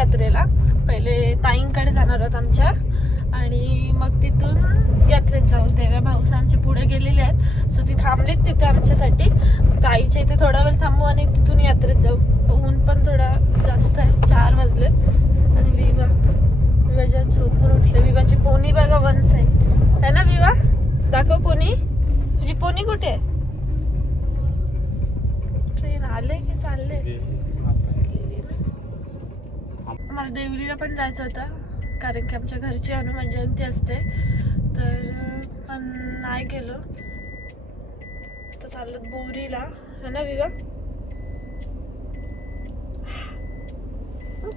यात्रेला. पहिले ताईंकडे जाणार आहोत आमच्या. आणि मग तिथून यात्रेत जाऊ. देव्या भाऊस आमचे पुढे गेलेले आहेत. सो ती थांबलीत तिथे आमच्यासाठी. ताईच्या इथे थोडा वेळ थांबू आणि तिथून यात्रेत जाऊ. ऊन पण थोडा जास्त आहे. चार वाजलेत. आणि विवा विवाच्या झोपून उठले. विवाची पोनी बघा वन साईड है ना विवा? दाखव पोनी. तुझी पोनी कुठे आहे? ट्रेन आले की चालले? मला देवलीला पण जायचं होतं. कारण की आमच्या घरची हनुमान जयंती असते. तर पण नाही गेलो. तर चाललो बोरीला. है ना विवा?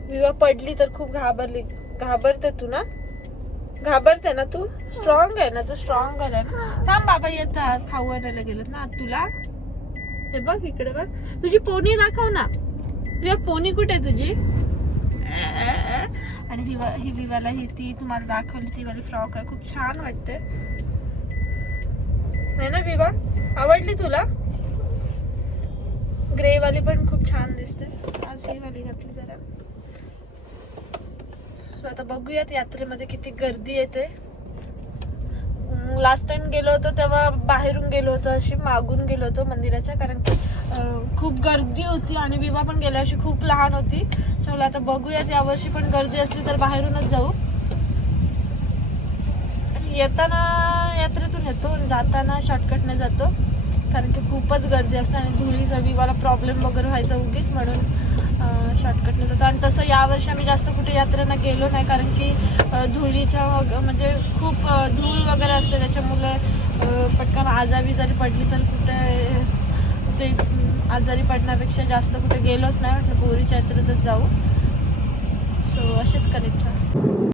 विवा पडली तर खूप घाबरली. घाबरते तू ना? घाबरते ना तू? स्ट्रॉंग आहे ना तू? स्ट्रॉंग आहे ना? थांब बाबा येतात खाऊ आणायला गेलं ना तुला हे बघ इकडे बघ. तुझी पोनी दाखव ना. विवा पोनी कुठे आहे तुझी? आणि हिवा ही विवाला ही ती तुम्हाला दाखवली ती वाली फ्रॉक आहे. खूप छान वाटते नाही ना विवा? आवडली तुला? ग्रे वाली पण खूप छान दिसते. आज ही वाली घातली जरा. सो आता बघूयात यात्रेमध्ये किती गर्दी येते. लास्ट टाइम गेलो होतो तेव्हा बाहेरून गेलो होतो अशी मागून गेलो होतो मंदिराच्या कारण की खूप गर्दी होती आणि विवा पण गेल्या अशी खूप लहान होती. चला आता बघूयात यावर्षी पण गर्दी असली तर बाहेरूनच जाऊ. आणि येताना यात्रेतून येतो आणि जाताना शॉर्टकटने जातो कारण की खूपच गर्दी असते आणि धुळीचा विवाला प्रॉब्लेम वगैरे व्हायचा उगीच म्हणून. शॉर्टकटने जातो. आणि तसं यावर्षी आम्ही जास्त कुठे यात्रेनं गेलो नाही कारण की धुळीच्या वग म्हणजे खूप धूळ वगैरे असते. त्याच्यामुळे पटकन आजारी जरी पडली तर कुठे ते आजारी पडण्यापेक्षा जास्त कुठे गेलोच नाही. म्हटलं बोरीच्या यात्रेतच जाऊ. सो असेच कनेक्ट राहा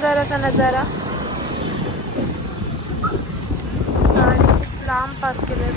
सुंदर असा नजारा. आणि लांब पार्क केले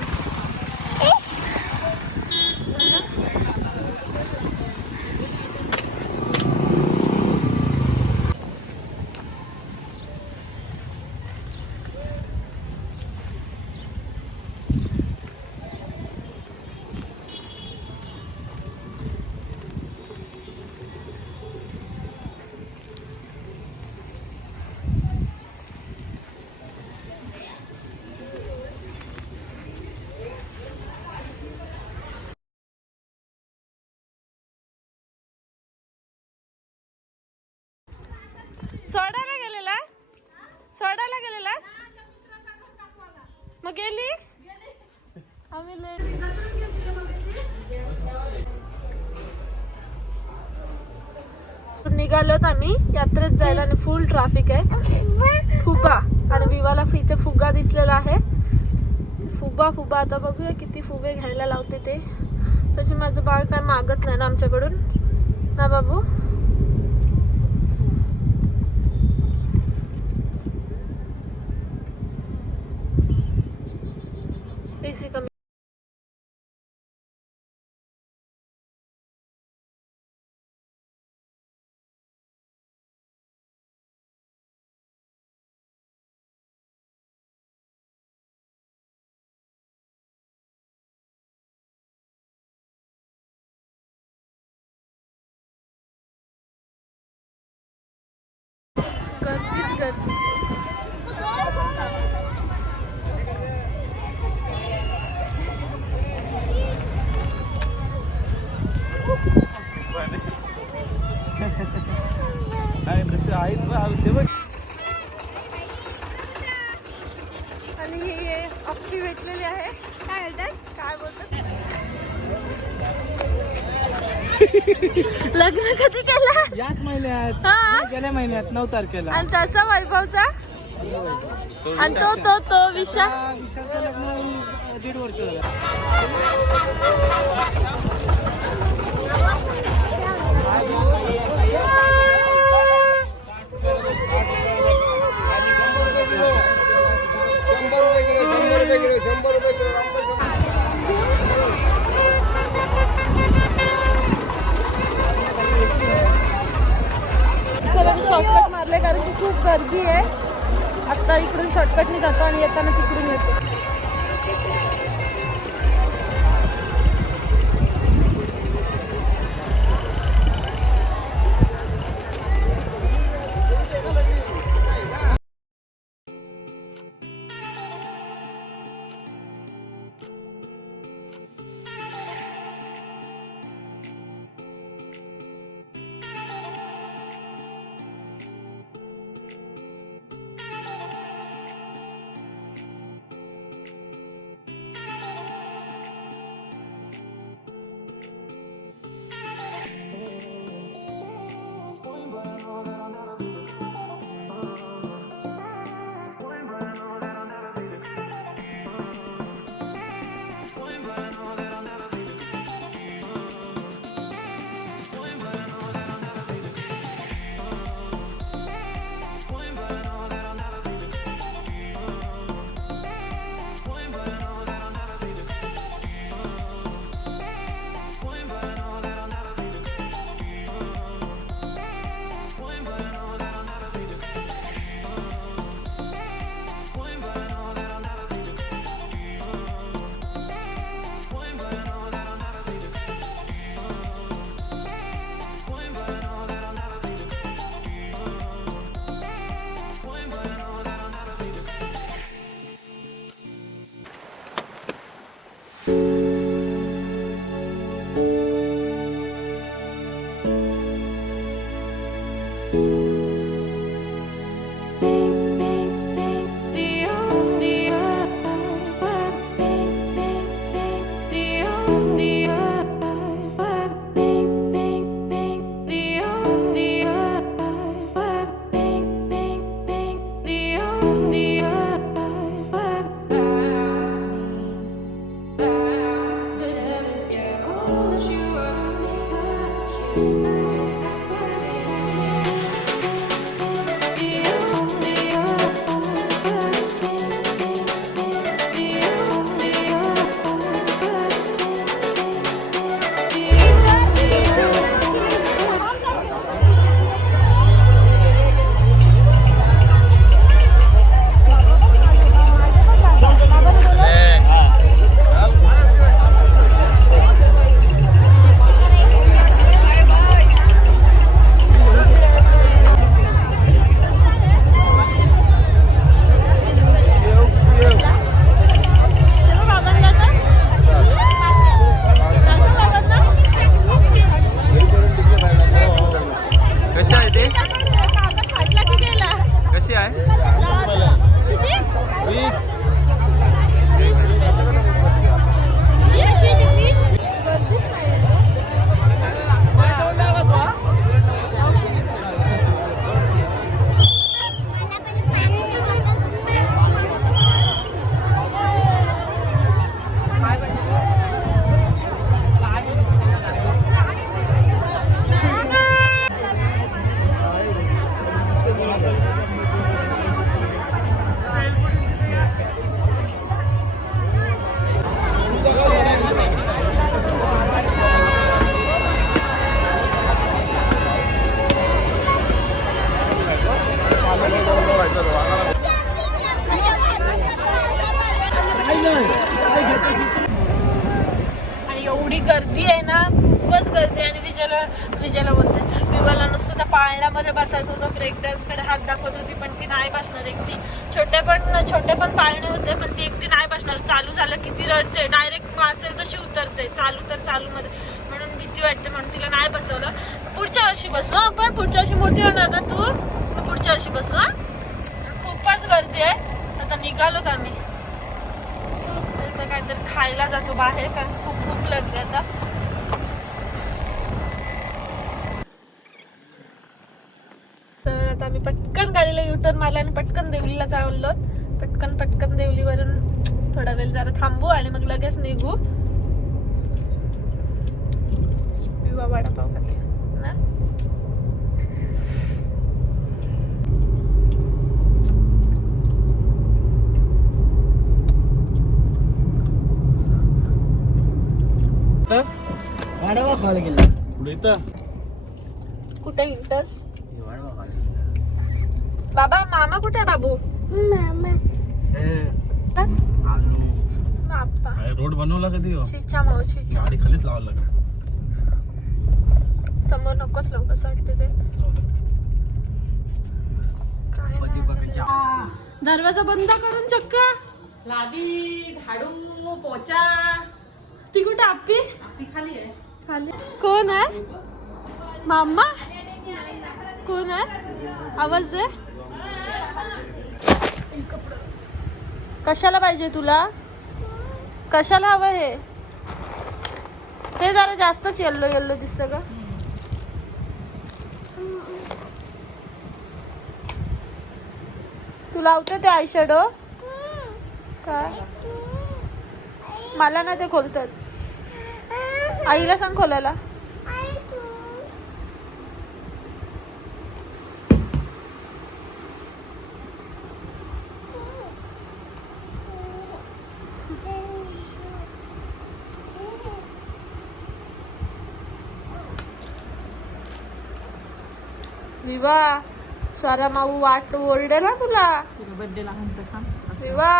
सोडायला गेलेला? सोडायला गेलेला? मग गेली? आम्ही निघालोत आम्ही यात्रेत जायला आणि फुल ट्रॅफिक आहे. फुगा. आणि विवाला इथे फुगा दिसलेला आहे. फुबा फुबा. आता बघूया किती फुगे घ्यायला लावते ते. तसे माझं बाळ काय मागत नाही ना आमच्याकडून. ना बाबू? básicamente याच महिन्यात हा? गेल्या महिन्यात नऊ तारखेला. आणि त्याचा वैभवचा? आणि तो तो तो विशा हा, विशालचं लग्न दीड वर्ष झालं. गर्दी आहे. आता इकडून शॉर्टकटने जातो आणि येताना तिकडून येतो. होतं ब्रेक डान्सकडे हात दाखवत होती पण ती नाही बसणार एकटी. छोटे पण छोटे पण पाळणे होते पण ती एकटी नाही बसणार. चालू झालं की ती रडते डायरेक्ट असेल तशी उतरते. चालू तर चालूमध्ये म्हणून भीती वाटते म्हणून तिला नाही बसवलं. पुढच्या वर्षी बसू आपण पुढच्या वर्षी मोठी होणार ना तू? पुढच्या वर्षी बसू हा? खूपच गर्दी आहे. आता निघालोत आम्ही. आता काहीतरी खायला जातो बाहेर कारण खूप भूक लागली आता तर आता आम्ही पटकन गाडीला युटर्न मारला आणि पटकन देवलीला चाललो पटकन पटकन देवलीवरून थोडा वेळ जरा थांबू आणि मग लगेच निघू. विवा वडापाव खाते. ना? खायला गेला. कुठे इंटस? बाबा मामा कुठे आहे बाबू? बस. बाप्पा. रोड बनवला कधी हो? चिचा मावशीच्या. गाडी खालीच लावायला लागला. समोर नकोच लवकर असं वाटते ते काय नाही. दरवाजा बंद करून चक्का. लादी झाडू पोचा. ती कुठे आपी? आपली खाली आहे. खाली. कोण आहे? मामा? कोण आहे? आवाज दे. कशाला पाहिजे तुला? कशाला हवं हे? हे जरा जास्तच येल्लो येल्लो दिसतं का तू लावते ते आय शॅडो काय? मला ना ते खोलतात. आईला सांग खोलायला. विवा स्वरा माऊ वाट ओरडे ना तुला? थांब विवा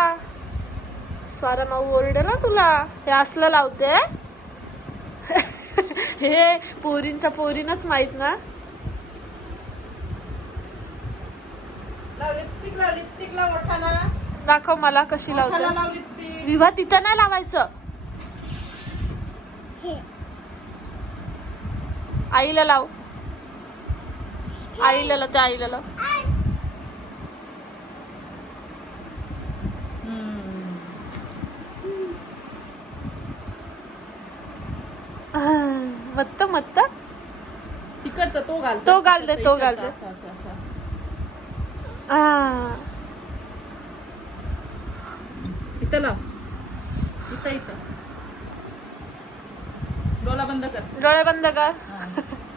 स्वरा माऊ ओरडे ना तुला? हे असलं लावते. हे पोरींच्या पोरीनच माहीत ना? लिपस्टिक लाव लिपस्टिक लाव मोठाला दाखव मला कशी लावते. लाव लिपस्टिक विवाह तिथं नाही लावायचं. आईला लाव. आईला त्या आईला मत्त मत्त? तिकडचा तो घाल तो घाल दे, तो घाल दे. इथं लाव. इथं इथं. डोला बंद कर. डोळे बंद कर.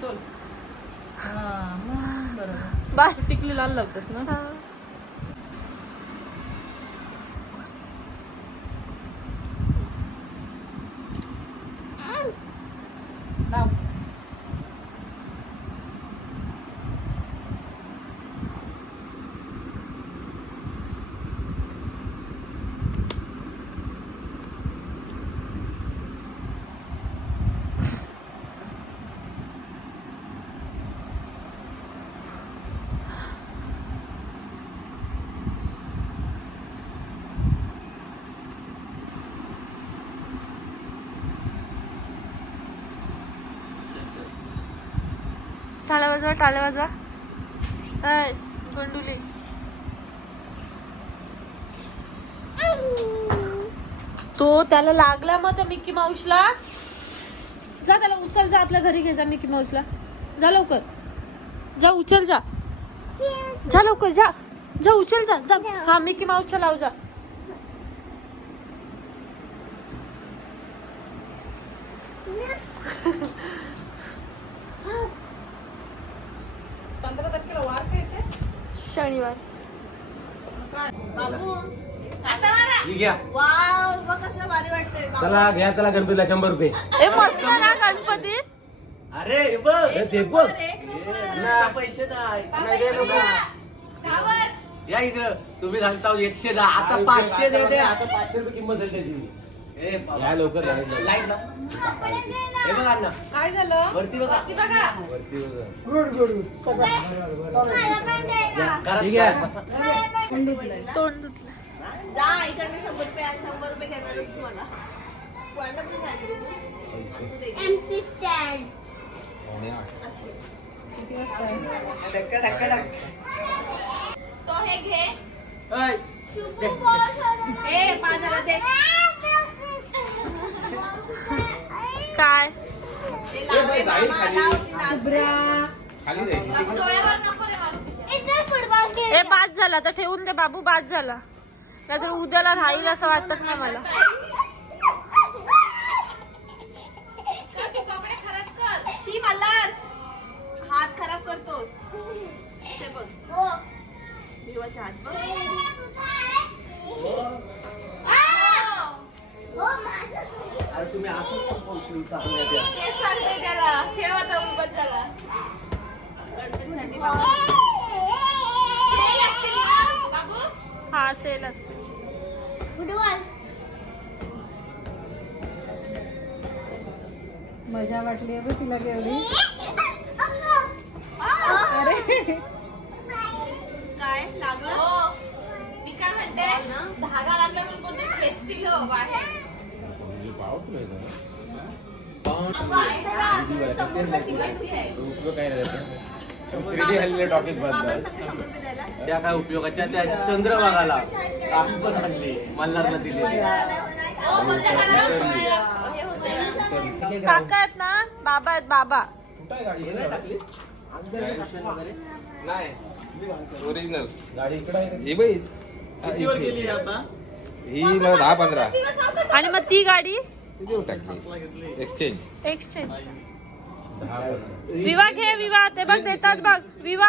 चल. हा. बरोबर टिकली लाल लावतेस ना? वाजवा टाळे वाजवा. ऐ, गोंडुली. तो त्याला लागला मग त्या मिकी माऊसला. जा त्याला उचल जा आपल्या घरी घे जा मिक्की माऊसला. जा लवकर. जा उचल जा. जा लवकर जा. जा उचल जा. जा. हा मिकी माऊसच्या लाव जा पंधरा तारखेला वार काय येते शनिवार. घ्या. चला घ्या त्याला गणपतीला शंभर रुपये. ए मस्त ना गणपतीत अरे हे बघ हे ते बघ. ना, पैसे नाही. नाही दे लोकं. या इकडं. तुम्ही घालता एकशे दहा. आता पाचशे दे दे आता पाचशे रुपये किंमत आहे त्याची. या लवकर लाइट लाव. हे बघ अण्णा. काय झालं? वरती बघा. ती बघा. वरती बघा. ठीक आहे. बसा. तोंड धुतलं काय? ए बाद झाला. तर ठेवून दे बाबू बाद झाला. नाही तर उद्याला राहील असं वाटत नाही मला. त्या काय उपयोगाच्या त्या चंद्रभागाला कापी पण आणली मल्हारला दिली काका आहेत ना बाबा आहेत बाबा. नाही ओरिजिनल गाडी इकडे आहे ही बाई आता? ही मला दहा पंधरा. आणि मग ती गाडी? देऊ टाकली. एक्सचेंज एक्सचेंज दहा पंधरा विवा घे विवा ते बघ देतात बघ. विवा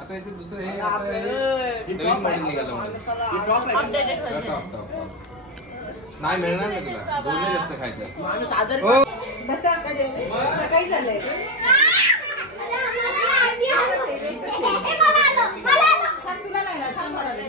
आता इथे दुसरं हे आता हे नवीन मॉडेल निघालं म्हणून. Updated top, top, top. नाही मिळणार ना तुला? दोन्ही जास्त खायचं. हो. झालंय तुला नाही ना, थांब थोडा वेळ.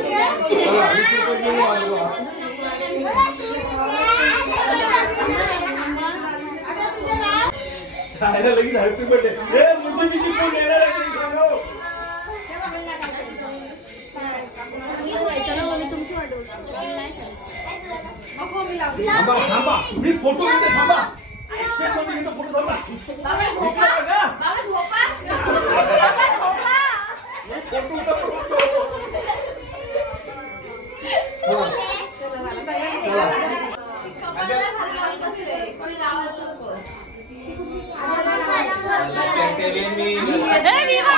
सगळे लगेच हॅपी बर्थडे ए मुझे किती फोन येणार आहे सांगा हो. थांबा थांबा मी फोटो घेते थांबा ऍक्सेप्टमध्ये घेतो फोटो थांबा इकडे बघा. फोटो उतर, फोटो. लक्षात ठेवीन मी ए विवा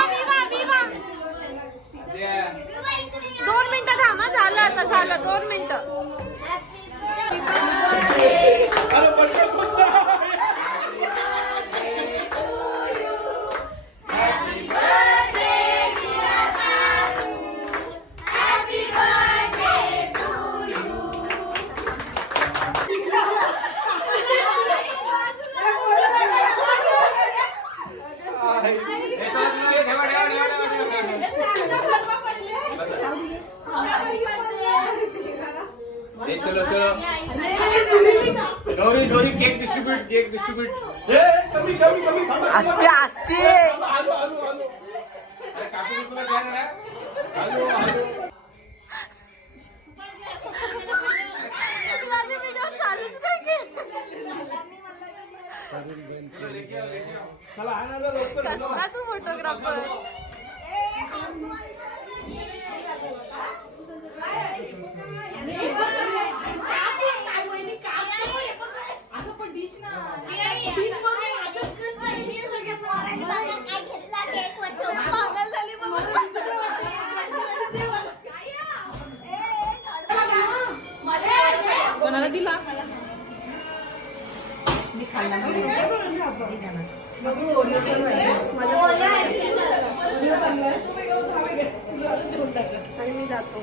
आणि मी जातो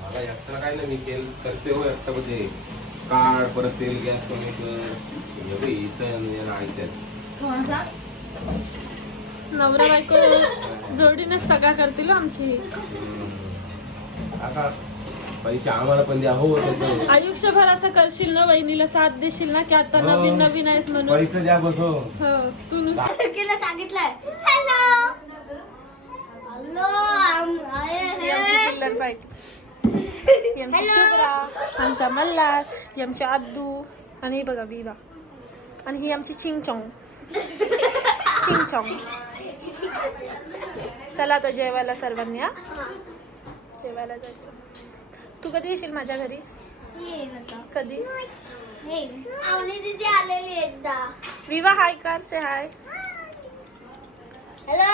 मला यात्रा काय नाही मी केलं करते हो यात्रामध्ये काढ परत तेल गॅस कमी कर एवढी इथं ऐकतात नवरा बायको जोडीने सगळा करतील हो आमची. आता पैसे आम्हाला पण द्या. हो त्याचे आयुष्यभर असं करशील ना वहिनीला साथ देशील ना की आता हो. नवीन नवीन आहेस म्हणून? पैसे द्या बसो हो. तू नुसतं केलं सांगितलंय. हॅलो हॅलो ही आमची चिल्लर बाईक. ही आमची शुभ्रा आमचा मल्हार ही आमची आद्दू आणि ही बघा विवा. आणि ही आमची चिंगचोंग. चिंगचोंग. चला आता जेवायला सर्वांनी हा. जेवायला जायचं. तू कधी येशील माझ्या घरी? कधी? आवली दिदी आलेली एकदा. विवा हाय कर से हाय हॅलो